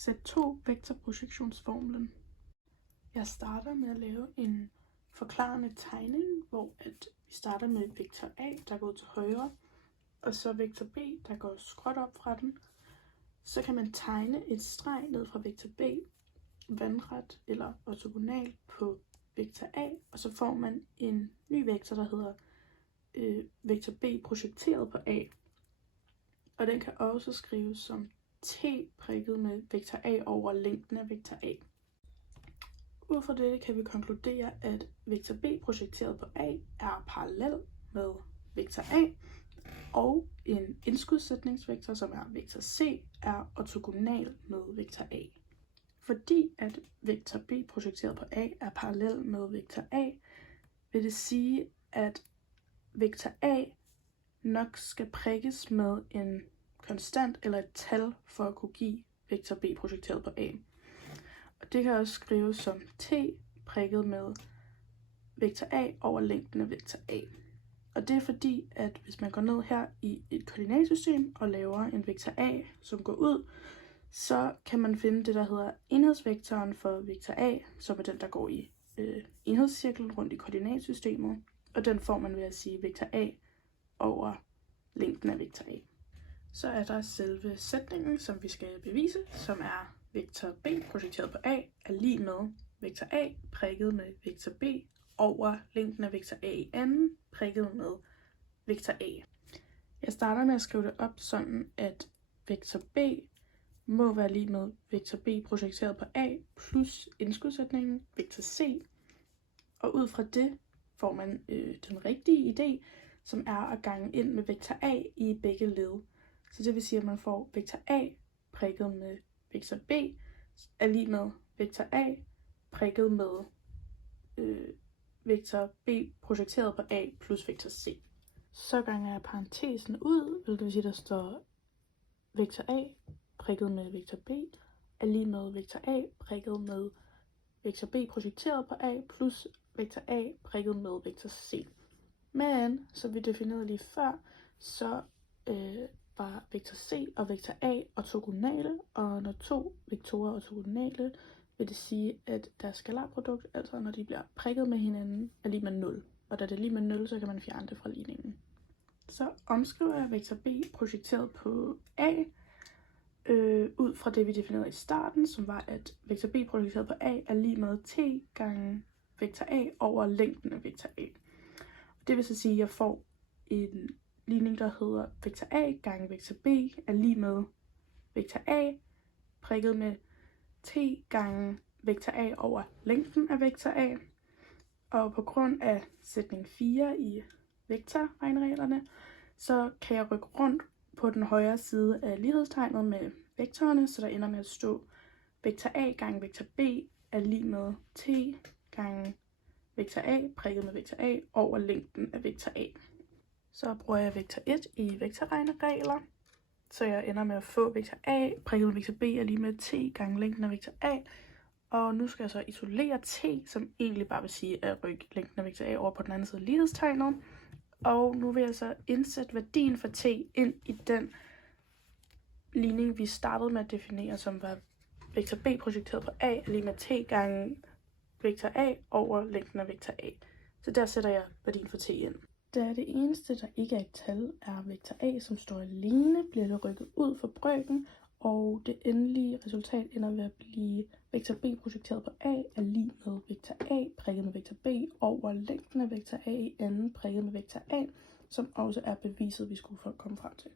Sæt 2 vektorprojektionsformlen. Jeg starter med at lave en forklarende tegning, hvor vi starter med vektor A, der går til højre, og så vektor B, der går skråt op fra den. Så kan man tegne et streg ned fra vektor B, vandret eller ortogonal på vektor A, og så får man en ny vektor, der hedder vektor B projekteret på A. Og den kan også skrives som t prikket med vektor A over længden af vektor A. Ud fra dette kan vi konkludere, at vektor B projekteret på A er parallel med vektor A, og en indskudsætningsvektor, som er vektor C, er ortogonal med vektor A. Fordi at vektor B projekteret på A er parallel med vektor A, vil det sige, at vektor A nok skal prikkes med en konstant eller et tal for at kunne give vektor B projekteret på A. Og det kan også skrives som t prikket med vektor A over længden af vektor A. Og det er fordi, at hvis man går ned her i et koordinatsystem og laver en vektor A, som går ud, så kan man finde det, der hedder enhedsvektoren for vektor A, som er den, der går i enhedscirklen rundt i koordinatsystemet. Og den får man ved at sige vektor A over længden af vektor A. Så er der selve sætningen, som vi skal bevise, som er vektor B projekteret på A er lig med vektor A prikket med vektor B over længden af vektor A i anden prikket med vektor A. Jeg starter med at skrive det op sådan, at vektor B må være lig med vektor B projekteret på A plus indskudsætningen vektor C. Og ud fra det får man den rigtige idé, som er at gange ind med vektor A i begge led. Så det vil sige, at man får vektor A prikket med vektor B er lig med vektor A prikket med vektor B projekteret på A plus vektor C. Så ganger jeg parentesen ud, hvilket vil sige, at der står vektor A prikket med vektor B er lig med vektor A prikket med vektor B projekteret på A plus vektor A prikket med vektor C. Men, som vi definerede lige før, så var vektor C og vektor A ortogonale, og når to vektorer er ortogonale, vil det sige, at deres skalarprodukt, altså når de bliver prikket med hinanden, er lig med 0. Og da det er lig med 0, så kan man fjerne det fra ligningen. Så omskriver jeg vektor B projekteret på A, ud fra det, vi definerede i starten, som var, at vektor B projiceret på A er lig med t gange vektor A over længden af vektor A. Det vil så sige, at jeg får en ligning, der hedder vektor A gange vektor B er lig med vektor A prikket med t gange vektor A over længden af vektor A. Og på grund af sætning 4 i vektorregnereglerne, så kan jeg rykke rundt på den højre side af lighedstegnet med vektorerne, så der ender med at stå vektor A gange vektor B er lig med t gange vektor A prikket med vektor A over længden af vektor A. Så bruger jeg vektor 1 i vektorregneregler, så jeg ender med at få vektor A prikket med vektor B er lig med t gange længden af vektor A. Og nu skal jeg så isolere t, som egentlig bare vil sige at rykke længden af vektor A over på den anden side af lighedstegnet. Og nu vil jeg så indsætte værdien for t ind i den ligning, vi startede med at definere, som var vektor B projekteret på A er lig med t gange vektor A over længden af vektor A. Så der sætter jeg værdien for t ind. Da det eneste, der ikke er et tal, er vektor A, som står alene, bliver det rykket ud for brøken, og det endelige resultat ender ved at blive vektor B projekteret på A er lig med vektor A prikket med vektor B over længden af vektor A i anden prikket med vektor A, som også er beviset, vi skulle komme frem til.